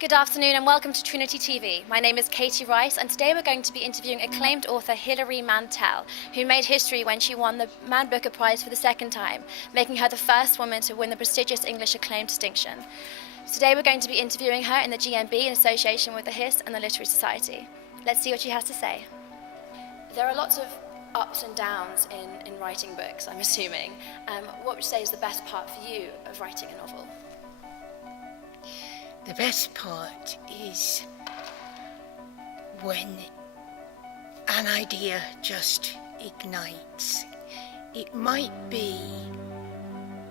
Good afternoon and welcome to Trinity TV. My name is Katie Rice and today we're going to be interviewing acclaimed author Hilary Mantel, who made history when she won the Man Booker Prize for the second time, making her the first woman to win the prestigious English acclaim distinction. Today we're going to be interviewing her in the GMB in association with the Hist and the Literary Society. Let's see what she has to say. There are lots of ups and downs in writing books, I'm assuming. What would you say is the best part for you of writing a novel? The best part is when an idea just ignites. It might be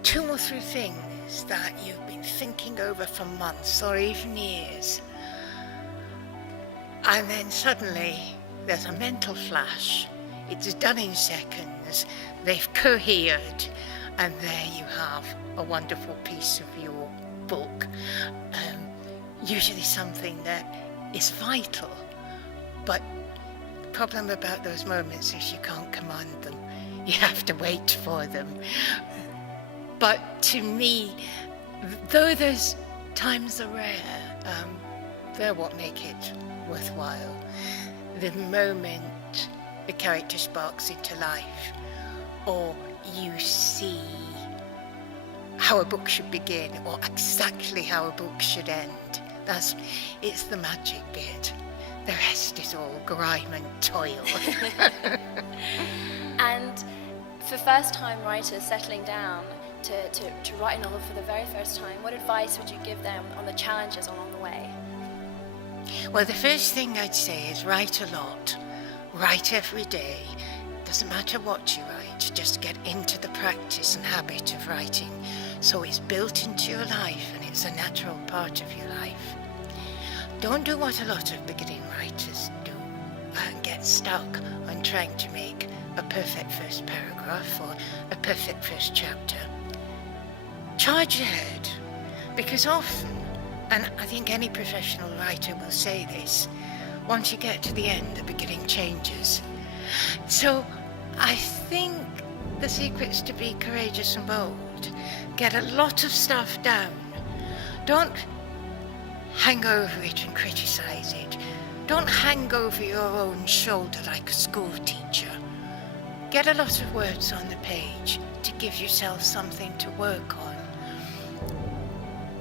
2 or 3 things that you've been thinking over for months or even years, and then suddenly there's a mental flash. It's done in seconds, they've cohered, and there you have a wonderful piece of your book. Usually something that is vital, but the problem about those moments is you can't command them. You have to wait for them. But to me, though those times are rare, they're what make it worthwhile. The moment a character sparks into life, or you see how a book should begin, or exactly how a book should end. It's the magic bit. The rest is all grime and toil. And for first-time writers settling down to write a novel for the very first time, what advice would you give them on the challenges along the way? Well, the first thing I'd say is write a lot. Write every day. Doesn't matter what you write, just get into the practice and habit of writing so it's built into your life and it's a natural part of your life. Don't do what a lot of beginning writers do and get stuck on trying to make a perfect first paragraph or a perfect first chapter. Charge ahead, because often, and I think any professional writer will say this, once you get to the end, the beginning changes. So I think the secret's to be courageous and bold. Get a lot of stuff down. Don't hang over it and criticize it. Don't hang over your own shoulder like a school teacher. Get a lot of words on the page to give yourself something to work on.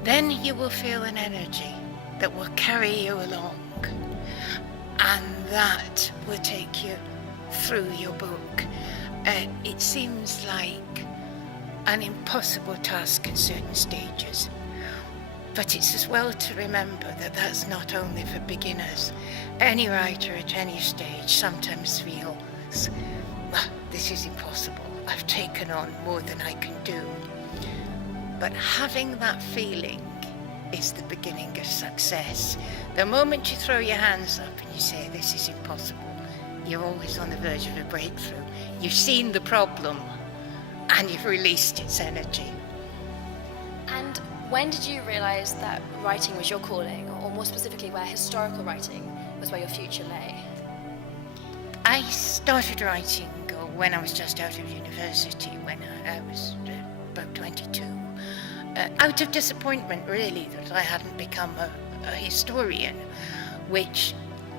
Then you will feel an energy that will carry you along, and that will take you through your book. It seems like an impossible task at certain stages, but it's as well to remember that that's not only for beginners. Any writer at any stage sometimes feels, this is impossible, I've taken on more than I can do. But having that feeling is the beginning of success. The moment you throw your hands up and you say, this is impossible, you're always on the verge of a breakthrough. You've seen the problem and you've released its energy. And when did you realise that writing was your calling, or more specifically where historical writing was where your future lay? I started writing when I was just out of university, when I was about 22. Out of disappointment, really, that I hadn't become a historian, which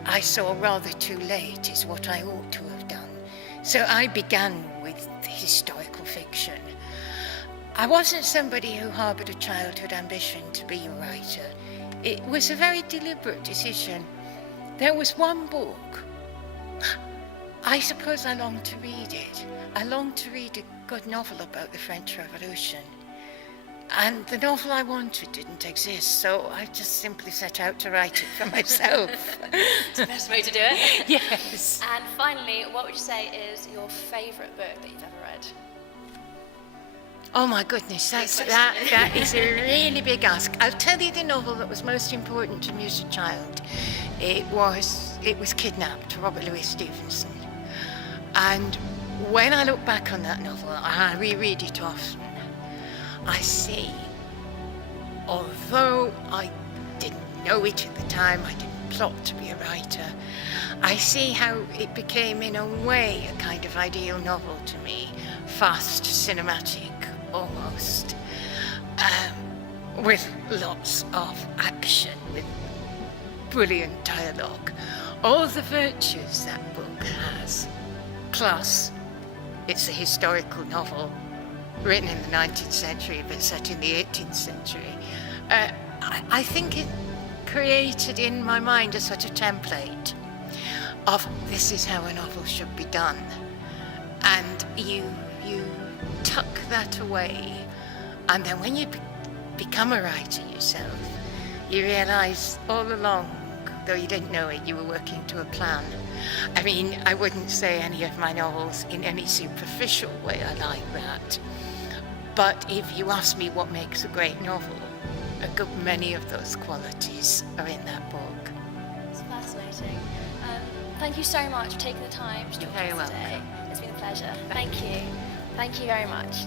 I saw rather too late is what I ought to have done. So I began with historical fiction. I wasn't somebody who harboured a childhood ambition to be a writer. It was a very deliberate decision. There was one book. I suppose I longed to read it. I longed to read a good novel about the French Revolution. And the novel I wanted didn't exist, so I just simply set out to write it for myself. It's the best way to do it. Yes. And finally, what would you say is your favourite book that you've ever read? Oh my goodness, that is a really big ask. I'll tell you the novel that was most important to me as a child. It was Kidnapped, Robert Louis Stevenson. And when I look back on that novel, and I reread it often, I see, although I didn't know it at the time, I didn't plot to be a writer, I see how it became in a way a kind of ideal novel to me, fast, cinematic, almost. with lots of action, with brilliant dialogue, all the virtues that book has. Plus, it's a historical novel written in the 19th century but set in the 18th century. I think it created in my mind a sort of template of this is how a novel should be done. And you tuck that away, and then when you become a writer yourself, you realise all along, though you didn't know it, you were working to a plan. I mean, I wouldn't say any of my novels in any superficial way are like that. But if you ask me what makes a great novel, a good many of those qualities are in that book. It's fascinating. Thank you so much for taking the time to talk to us today. It's been a pleasure. Thank you. Thank you very much.